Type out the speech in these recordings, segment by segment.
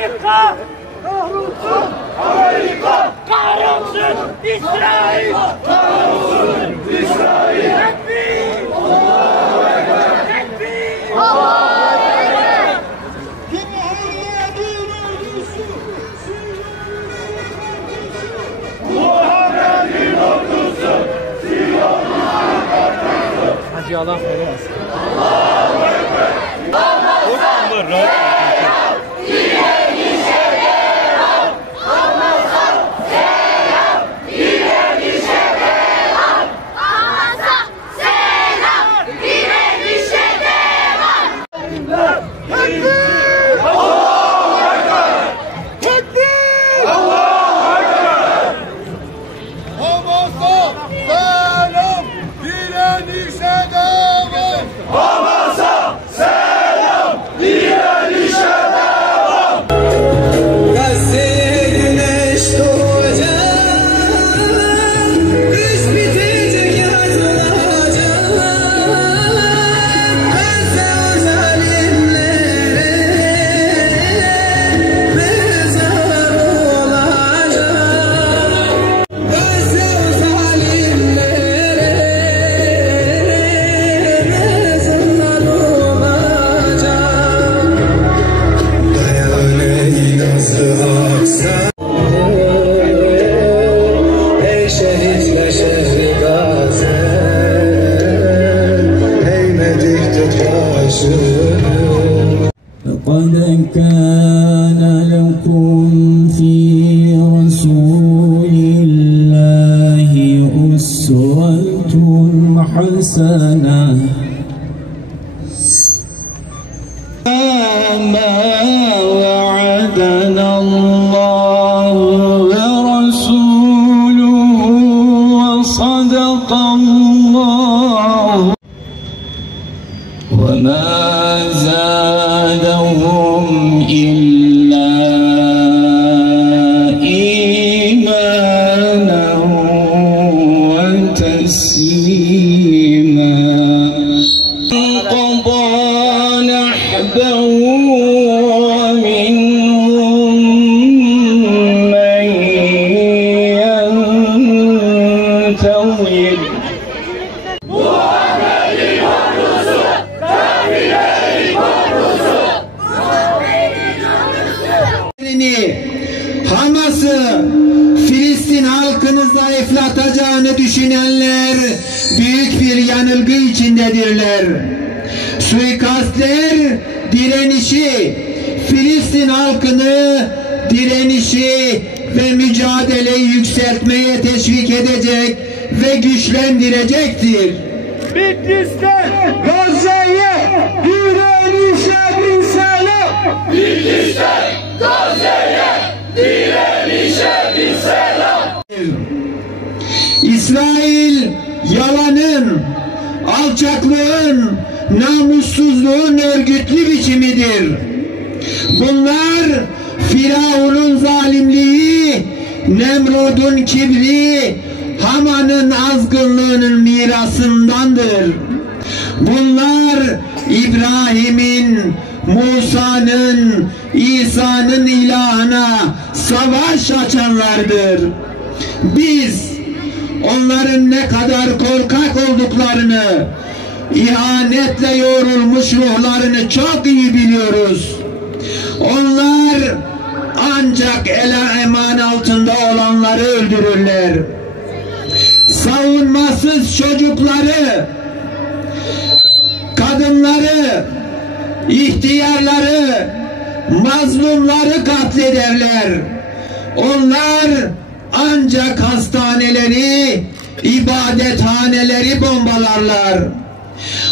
Amerika! Kahrolsun Amerika! Kahrolsun İsrail! Kahrolsun İsrail! Tekbir! Allahu Ekber! Tekbir! Allahu Ekber! Muhammed'in ordusu! Siyon'un ordusu! Hacı Allah veremez. Allahu Ekber! لقد كان لكم في رسول الله أسوة حسنة ما وعدنا الله ورسوله وصدق الله وما زادهم إلا إيمانا وتسليما قضى نحبه ومنهم من ينتظر Hamas'ı Filistin halkını zayıflatacağını düşünenler büyük bir yanılgı içindedirler. Suikastler direnişi, Filistin halkını direnişi ve mücadeleyi yükseltmeye teşvik edecek ve güçlendirecektir. Bitlis'te Gazze'ye direnişe bir selam! Bitlis'te Gazze'ye direnişe bir selam! İsrail yalanın, alçaklığın, namussuzluğun örgütlü biçimidir. Bunlar Firavun'un zalimliği, Nemrud'un kibri, Haman'ın azgınlığının mirasındandır. Bunlar İbrahim'in, Musa'nın, İsa'nın ilahına savaş açanlardır. Biz onların ne kadar korkak olduklarını, ihanetle yoğrulmuş ruhlarını çok iyi biliyoruz. Onlar ancak eman altında olanları öldürürler. Savunmasız çocukları, kadınları, ihtiyarları, mazlumları katlederler. Onlar ancak hastaneleri, ibadethaneleri bombalarlar.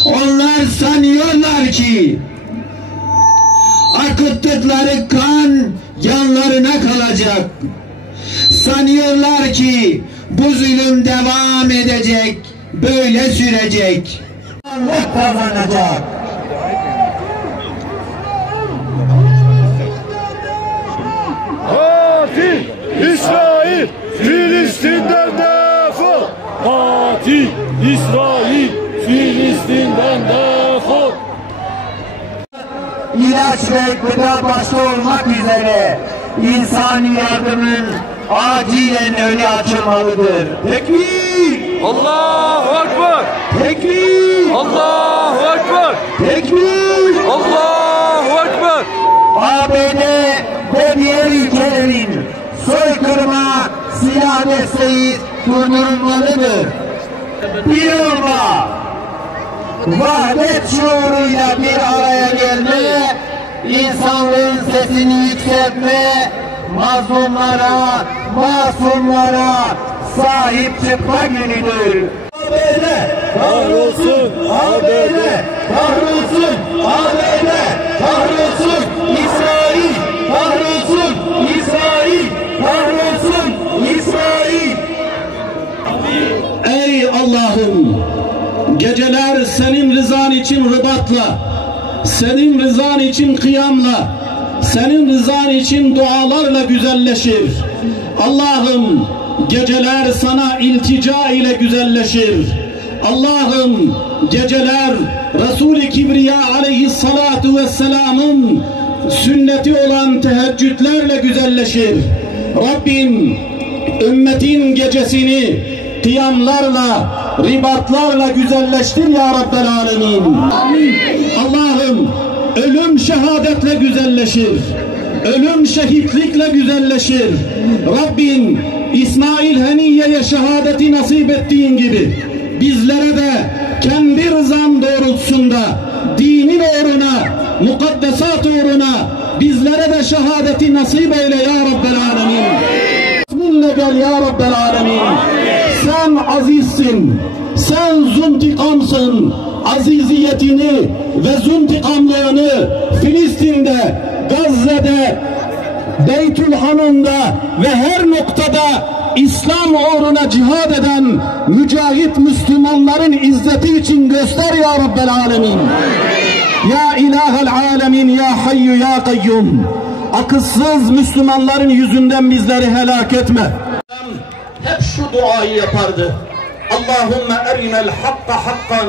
Onlar sanıyorlar ki akıttıkları kan yanlarına kalacak. Sanıyorlar ki bu zulüm devam edecek, böyle sürecek. Allah kazanacak. Katil İsrail Filistin'den defol! Katil İsrail Filistin'den defol! ilaç ve gıda başta olmak üzere insani yardımın acilen önü açılmalıdır. Tekbir! Allahu Ekber! Tekbir! Allahu Ekber! Tekbir! Allahu Ekber! ABD ve diğer ülkelerin soykırıma silah desteği durdurulmalıdır. Bir olma, vahdet şuuruyla bir araya gelme, insanlığın sesini yükseltme, mazlumlara, masumlara sahip çıkma günüdür. ABD kahrolsun, ABD kahrolsun, ABD kahrolsun, İsrail kahrolsun, İsrail kahrolsun, İsrail. Ey Allah'ım, geceler senin rızan için rıbatla, senin rızan için kıyamla, senin rızan için dualarla güzelleşir. Allah'ım, geceler sana iltica ile güzelleşir. Allah'ım, geceler Resul-i Kibriya aleyhissalatu vesselamın sünneti olan teheccüdlerle güzelleşir. Rabbim, ümmetin gecesini kıyamlarla, ribatlarla güzelleştir ya Rabbel Alemin. Allah'ım, ölüm şehadetle güzelleşir. Ölüm şehitlikle güzelleşir. Rabbim, İsmail Haniye'ye şehadeti nasip ettiğin gibi bizlere de kendi rızan doğrultusunda dinin uğruna, mukaddesat uğruna bizlere de şehadeti nasip eyle ya Rabbel Alemin. Bismillah gel ya Rabbel Alemin. Sen azizsin, sen zuntikamsın. Aziziyetini ve zuntikamlığını Filistin'de, Gazze'de, Beytülhan'ında ve her noktada İslam uğruna cihad eden mücahit Müslümanların izzeti için göster ya Rabbel Alemin. Ya İlahel Alemin, ya Hayyu ya Kayyum. Akılsız Müslümanların yüzünden bizleri helak etme. Hep şu duayı yapardı. Allahümme erinel hakka hakkan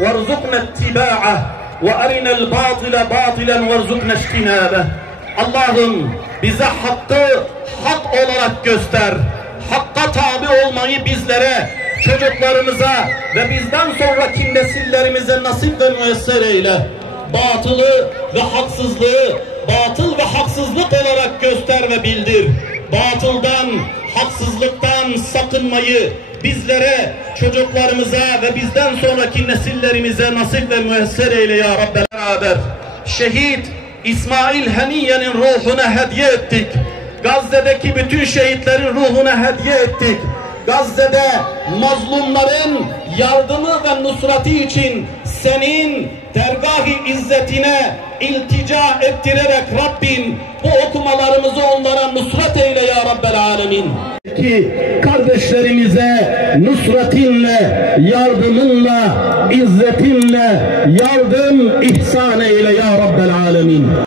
verzukna ittiba'ah ve erinel batile batilen verzukna iştinâbeh. Allah'ım bize hakkı hak olarak göster. Hakka tabi olmayı bizlere, çocuklarımıza ve bizden sonraki nesillerimize nasip ve müyesser eyle. Batılı ve haksızlığı batıl ve haksızlık olarak göster ve bildir. Batıldan, haksızlıktan sakınmayı bizlere, çocuklarımıza ve bizden sonraki nesillerimize nasip ve müyesser eyle ya Rabbi. Beraber şehit İsmail Haniye'nin ruhuna hediye ettik. Gazze'deki bütün şehitlerin ruhuna hediye ettik. Gazze'de mazlumların yardımı ve nusrati için senin dergâh-ı izzetine iltica ettirerek Rabbim bu okumalarımızı onlara nusret eyle ya Rabbel Alemin. Ki kardeşlerimize nusratinle, yardımınla, izzetinle yardım ihsan eyle ya Rabbel Alemin.